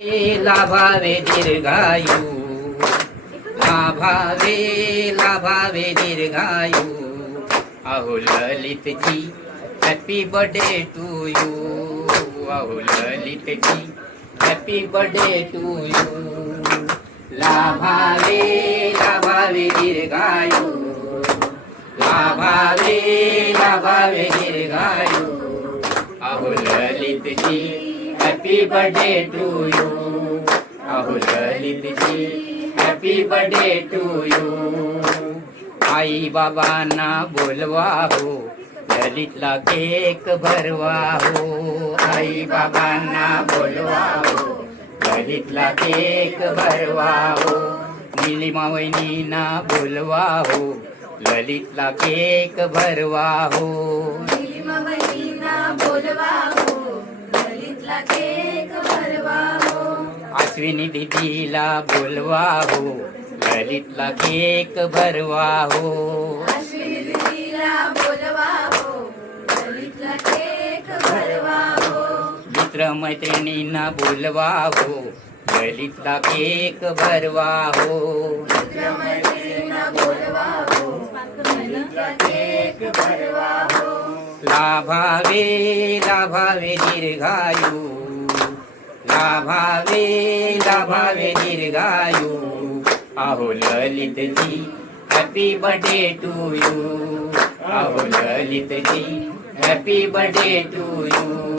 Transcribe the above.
लाभावे दीर्घायू, लाभावे लाभावे दीर्घायू. अहो Lalitji happy birthday to you. अहो Lalitji happy birthday to you. लाभावे लाभावे दीर्घायू, लाभावे लाभावे दीर्घायू. अहो Lalitji happy birthday to you. अहो Lalitji happy birthday to you. आई बाबांना बोलवा हो, ललितला केक भरवा हो. आई बाबांना बोलवा हो, ललितला केक भरवा हो. निलिमा वहिनींना बोलवा हो, ललितला केक भरवा हो. निलिमा वहिनींना बोलवा हो, ललितला केक भरवा हो. अश्विनी दीदीला बोलवा हो, ललितला केक भरवा हो. अश्विनी दीदीला बोलवा हो, ललितला केक भरवा हो. मित्र मैत्रिणींना बोलवा हो, ललितला केक भरवा हो. मित्रमैत्रिणींना बोलवा हो, ललितला केक भरवा हो. लाभावे लाभावे दीर्घायू, लाभावे लाभावे दीर्घायू. अहो Lalitji happy birthday to you. अहो Lalitji happy birthday to you.